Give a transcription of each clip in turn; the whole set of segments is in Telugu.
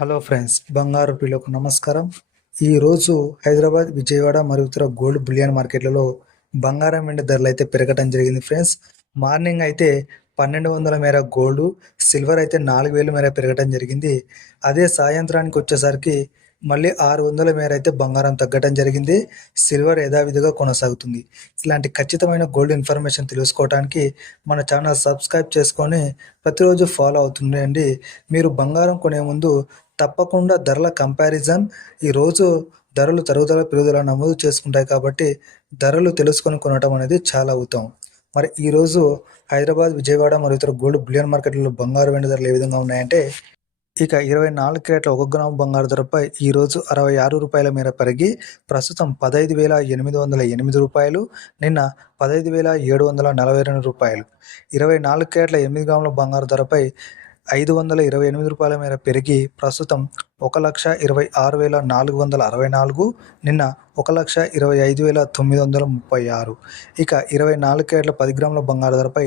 హలో ఫ్రెండ్స్, బంగారు పిల్లకు నమస్కారం. ఈరోజు హైదరాబాద్, విజయవాడ మరియు ఇతర గోల్డ్ బులియన్ మార్కెట్లలో బంగారం వెండి ధరలు అయితే పెరగటం జరిగింది ఫ్రెండ్స్. మార్నింగ్ అయితే 1200 మేర గోల్డ్, సిల్వర్ అయితే 4000 మేర పెరగటం జరిగింది. అదే సాయంత్రానికి వచ్చేసరికి మళ్ళీ 600 మేర అయితే బంగారం తగ్గటం జరిగింది. సిల్వర్ యథావిధిగా కొనసాగుతుంది. ఇలాంటి ఖచ్చితమైన గోల్డ్ ఇన్ఫర్మేషన్ తెలుసుకోవడానికి మన ఛానల్ సబ్స్క్రైబ్ చేసుకొని ప్రతిరోజు ఫాలో అవుతుండండి. మీరు బంగారం కొనే ముందు తప్పకుండా ధరల కంపారిజన్, ఈరోజు ధరలు తరుగుదల పెరుగుదల నమోదు చేసుకుంటాయి కాబట్టి ధరలు తెలుసుకొని కొనడం అనేది చాలా ఉత్తమం. మరి ఈరోజు హైదరాబాద్, విజయవాడ మరియు ఇతర గోల్డ్ బులియన్ మార్కెట్లలో బంగారు వెండి ధరలు ఏ విధంగా ఉన్నాయంటే, ఇక 24 క్యారెట్ల 1 గ్రాము బంగారు ధరపై ఈరోజు రూ. 66 మేర పెరిగి ప్రస్తుతం రూ. 15,808, నిన్న రూ. 15,742. 24 క్యారెట్ల 8 గ్రాముల బంగారు ధరపై రూ. 528 మేర పెరిగి ప్రస్తుతం 1,26,464, నిన్న 1,25,936. ఇక 24 క్యారెట్ల 10 గ్రాముల బంగారు ధరపై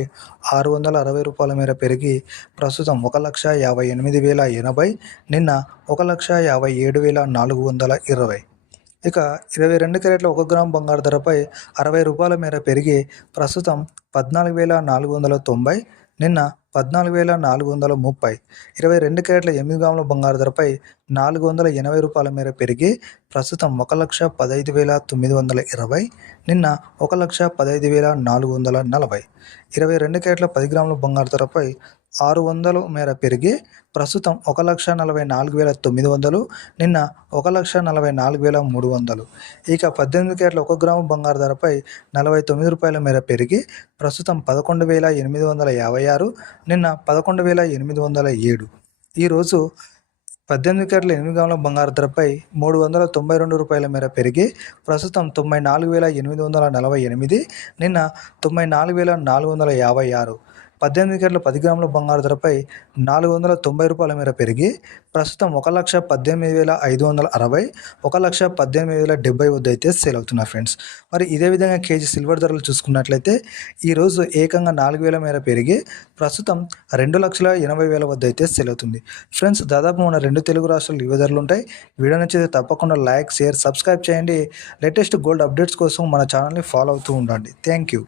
రూ. 660 మేర పెరిగి ప్రస్తుతం 1,58,080, నిన్న 1,57,420. ఇక 22 క్యారెట్ల 1 గ్రాము బంగారు ధరపై రూ. 60 మేర పెరిగి ప్రస్తుతం 14,490, నిన్న 14,430. 22 క్యారెట్ల 8 గ్రాముల బంగారు ధరపై రూ. 480 మేర పెరిగి ప్రస్తుతం 1,15,920, నిన్న 1,15,440. 22 క్యారెట్ల 10 గ్రాముల బంగారు ధరపై 600 మేర పెరిగి ప్రస్తుతం 1,44,900, నిన్న 1,44,300. ఇక 18 క్యారెట్ల 1 గ్రాము బంగారు ధరపై రూ. 49 మేర పెరిగి ప్రస్తుతం 11,856, నిన్న 11,807. ఈరోజు 18 క్యారెట్ల 8 గ్రాముల బంగారు ధరపై రూ. 392 మేర పెరిగి ప్రస్తుతం 94,848, నిన్న 94,456. 18 క్యారెట్ల 10 గ్రాముల బంగారు ధరపై రూ. 490 మేర పెరిగి ప్రస్తుతం 1,18,560, 1,18,070 వద్ద అయితే సేల్ అవుతున్నారు ఫ్రెండ్స్. మరి ఇదే విధంగా కేజీ సిల్వర్ ధరలు చూసుకున్నట్లయితే ఈరోజు ఏకంగా 4,000 మేర పెరిగి ప్రస్తుతం 2,80,000 వద్ద అయితే సేల్ అవుతుంది ఫ్రెండ్స్. దాదాపు మన 2 తెలుగు రాష్ట్రాలు ఇవే ధరలు ఉంటాయి. వీడియో నచ్చితే తప్పకుండా లైక్, షేర్, సబ్స్క్రైబ్ చేయండి. లేటెస్ట్ గోల్డ్ అప్డేట్స్ కోసం మన ఛానల్ని ఫాలో అవుతూ ఉండండి. Thank you.